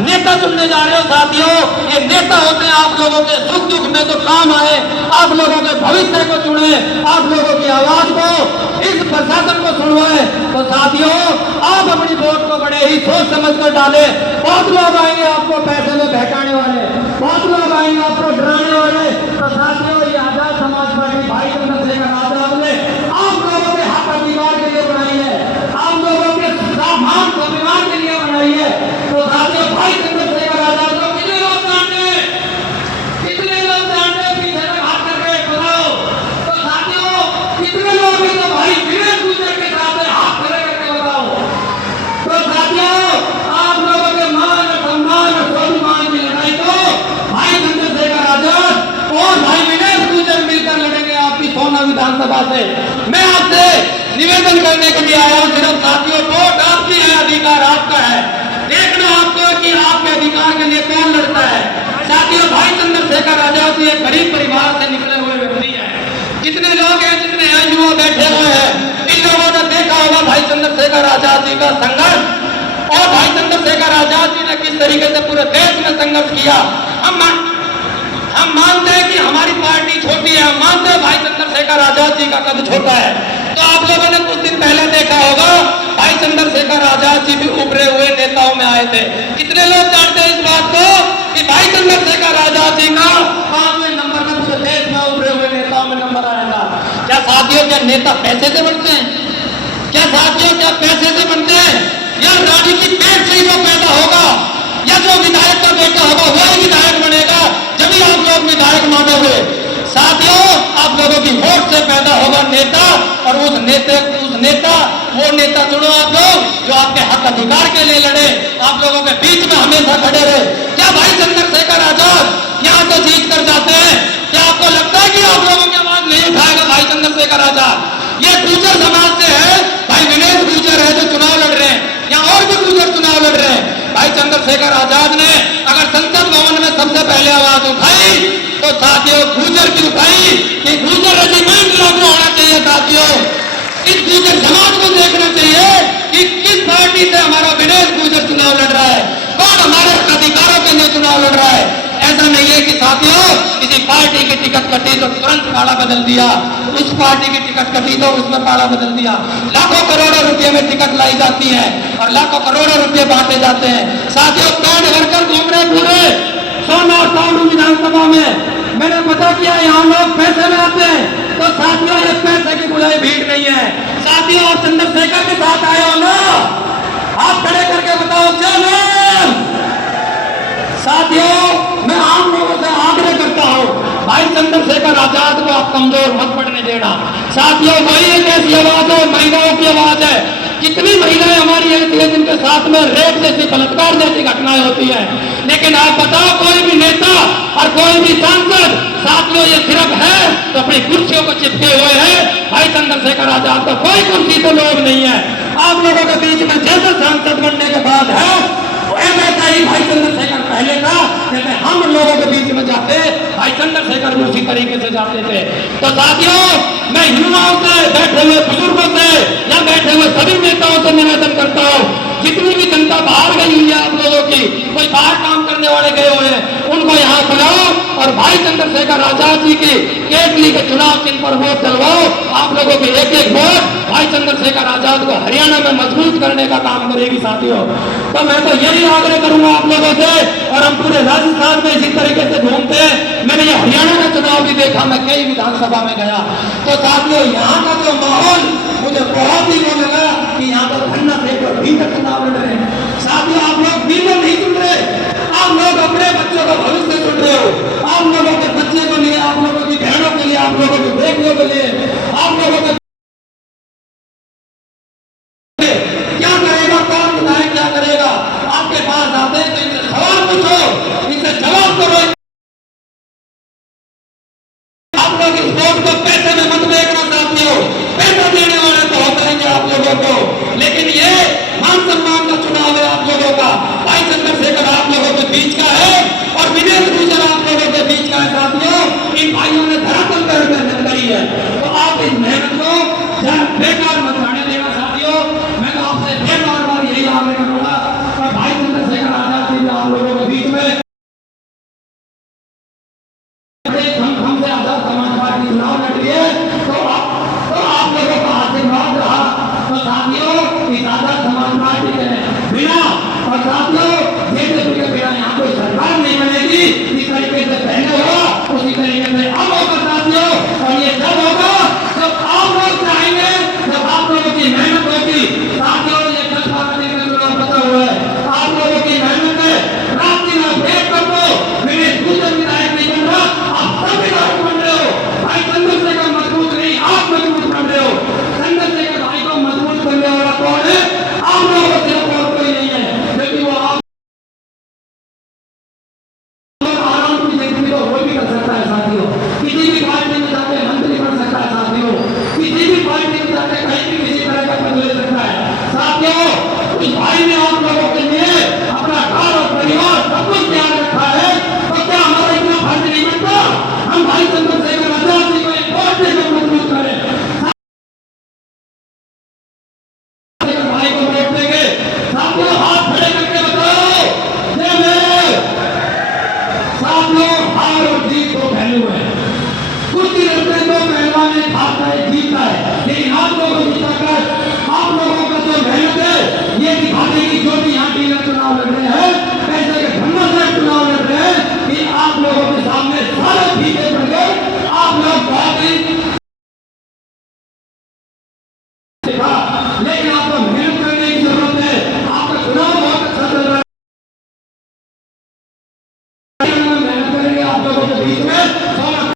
नेता चुनने जा रहे हो साथियों, ये नेता होते हैं आप लोगों के सुख दुख में तो काम आए, आप लोगों के भविष्य को चुने, आप लोगों की आवाज को, इस प्रशासन को सुनवाए। तो साथियों आप अपनी वोट को बड़े ही सोच समझ कर डाले। बहुत लोग आएंगे आपको पैसे में बहकाने वाले, बहुत लोग आएंगे आपको डराने वाले। तो साथियों ये आजाद समाज पार्टी भाई चंद्रशेखर आजाद ने आप लोगों के हक अधिकार के लिए बनाई है, आप लोगों के मान स्वाभिमान के लिए बनाई है। तो साथियों भाई चंद्रशेखर आजाद को कितने लोग जानते हैं, कितने लोग जानते हैं, पीछे तक हाथ करके बताओ। तो साथियों कितने लोग हैं तो भाई विवेक गुजर के साथ हाथ खड़े करके बताओ। तो साथियों आप लोगों के मान सम्मान और स्वाभिमान की लड़ाई को भाई चंद्रशेखर आजाद और भाई विवेक गुजर मिलकर लड़ेंगे आपकी सोना विधानसभा से। मैं आपसे निवेदन करने के लिए आया हूं, सिर्फ साथियों वोट आपकी है, अधिकार आपका है, देखना आपको कि आपके अधिकार के लिए कौन लड़ता है। साथियों भाई चंद्रशेखर आजाद एक गरीब परिवार से निकले हुए व्यक्ति है। जितने लोग हैं, जितने युवा बैठे हुए हैं, इन लोगों ने देखा होगा भाई चंद्रशेखर आजाद जी का संघर्ष और भाई चंद्रशेखर आजाद जी ने किस तरीके से पूरे देश में संघर्ष किया। हम मानते हैं कि हमारी पार्टी छोटी है, हम मानते हैं भाई चंद्रशेखर आजाद जी का कद छोटा है। तो आप लोगों ने कुछ दिन पहले देखा होगा भाई चंद्रशेखर आजाद जी भी उभरे हुए नेताओं में आए थे। कितने लोग जानते हैं इस बात को कि भाई चंद्रशेखर आजाद जी का 5वें नंबर में पूरे देश में उभरे हुए नेताओं में नंबर आएगा। क्या साथियों क्या नेता पैसे से बनते हैं? क्या साथियों क्या पैसे से बनते हैं? या रानी की पेट से ही जो पैदा होगा या जो विधायक का बेटा होगा वही विधायक बनेगा, जब भी आप लोग विधायक मानोगे। साथियों आप लोगों की वोट से पैदा होगा नेता, और उस नेता वो नेता चुनो आप लोग जो आपके हक अधिकार के लिए लड़े, आप लोगों के बीच में हमेशा खड़े रहे। क्या भाई चंद्रशेखर आजाद यहाँ तो जीत कर जाते हैं? क्या आपको लगता है कि आप लोगों की आवाज नहीं उठाएगा भाई चंद्रशेखर आजाद? ये गुर्जर समाज से है, भाई विनेश गुर्जर है जो चुनाव लड़ रहे हैं, या और भी गुर्जर चुनाव लड़ रहे हैं। भाई चंद्रशेखर आजाद ने अगर संसद भवन में सबसे पहले आवाज उठाई तो साथियों गुर्जर की उठाई कि गुर्जर रेजिमेंट लागू होना चाहिए। साथियों इस गुर्जर जमात को देखना चाहिए कि किस पार्टी से हमारा विनेश गुर्जर चुनाव लड़ रहा है, कौन हमारे अधिकारों के लिए चुनाव लड़ रहा है। ऐसा नहीं है कि साथियों किसी पार्टी की टिकट कटी तो तुरंत पाड़ा बदल दिया, उस पार्टी की टिकट कटी तो उसमें पाड़ा बदल दिया। लाखों करोड़ों रुपए में टिकट लाई जाती है और लाखों करोड़ों रुपए बांटे जाते हैं। साथियों पेड़ भरकर घूम रहे पूरे सोना और तावड़ू विधानसभा में। मैंने पता किया यहाँ लोग पैसे में आते हैं, तो साथियों ये पैसे की बुलाई भीड़ नहीं है। साथियों आप चंद्रशेखर के साथ आए हो ना, आप खड़े करके बताओ क्या नाम। साथियों मैं आम लोगों से आग्रह करता हूं भाई चंद्रशेखर आजाद को आप कमजोर मत पड़ने देना। साथियों वही एक ऐसी आवाज है, महिलाओं की आवाज है। कितनी महिलाएं हमारी ऐसी है जिनके साथ में रेप जैसी बलात्कार जैसी घटनाएं होती है, लेकिन आप बताओ कोई भी नेता और कोई भी सांसद साथियों ये सिर्फ है तो अपनी कुर्सियों को चिपके हुए हैं। भाई चंद्रशेखर आजाद का कोई कुर्सी तो लोग नहीं है। आप लोगों के बीच में जैसे सांसद बनने के बाद है ऐसा ही भाई चंद्रशेखर पहले था, जैसे हम लोगों के बीच में जाते भाई चंद्रशेखर भी उसी तरीके से जाते थे। तो साथियों मैं युवाओं से, बैठे हुए बुजुर्गों से या बैठे हुए सभी नेताओं से निवेदन करता हूँ, जितनी भी जनता बाहर गई हुई है आप लोगों की, कोई बाहर काम करने वाले गए हुए हैं, उनको यहाँ बुलाओ और भाई चंद्रशेखर आजाद जी की केतली के चुनाव चिन्ह पर वोट डलवाओ। आप लोगों की एक एक वोट भाई चंद्रशेखर आजाद को हरियाणा में मजबूत करने का काम करेगी। साथियों तो मैं तो यही आग्रह करूंगा आप लोगों से, और हम पूरे राजस्थान में इसी तरीके से घूमते हैं। मैंने ये हरियाणा का चुनाव भी देखा, मैं कई विधानसभा में गया। तो साथियों यहाँ का जो माहौल मुझे बहुत ही वो लगा कि यहाँ पर धन्ना से भीतर चुनाव लड़ रहे हैं। साथियों आप लोग बीमर नहीं चुन रहे, आप लोग अपने बच्चों का भविष्य चुन रहे हो। आप लोगों के बच्चे के लिए, आप लोगों की बहनों के लिए, आप लोगों की बेटियों के लिए, आप लोगों के क्या करेगा, कौन विधायक क्या करेगा, आपके पास आते हैं तो इनसे सवाल पूछो, इनसे जवाब करो। आप लोग इस वोट को पैसे में मत देखना। साथियों पैसा देने वाले तो होते हैं आप लोगों को, लेकिन ये मान सम्मान का चुनाव है आप लोगों का। भाई चंद्रशेखर आप लोगों के बीच का है और विनेश गुर्जर आप लोगों के बीच का है। साथियों इन भाइयों ने धरातल पर मेहनत करी है, तो आप इस मेहनत को बेकार मत जाने देना। साथियों मैं तो आपसे फिर बार बार यही आग्रह करूंगा, भाई चंद्रशेखर आजाद जी आप अर्थात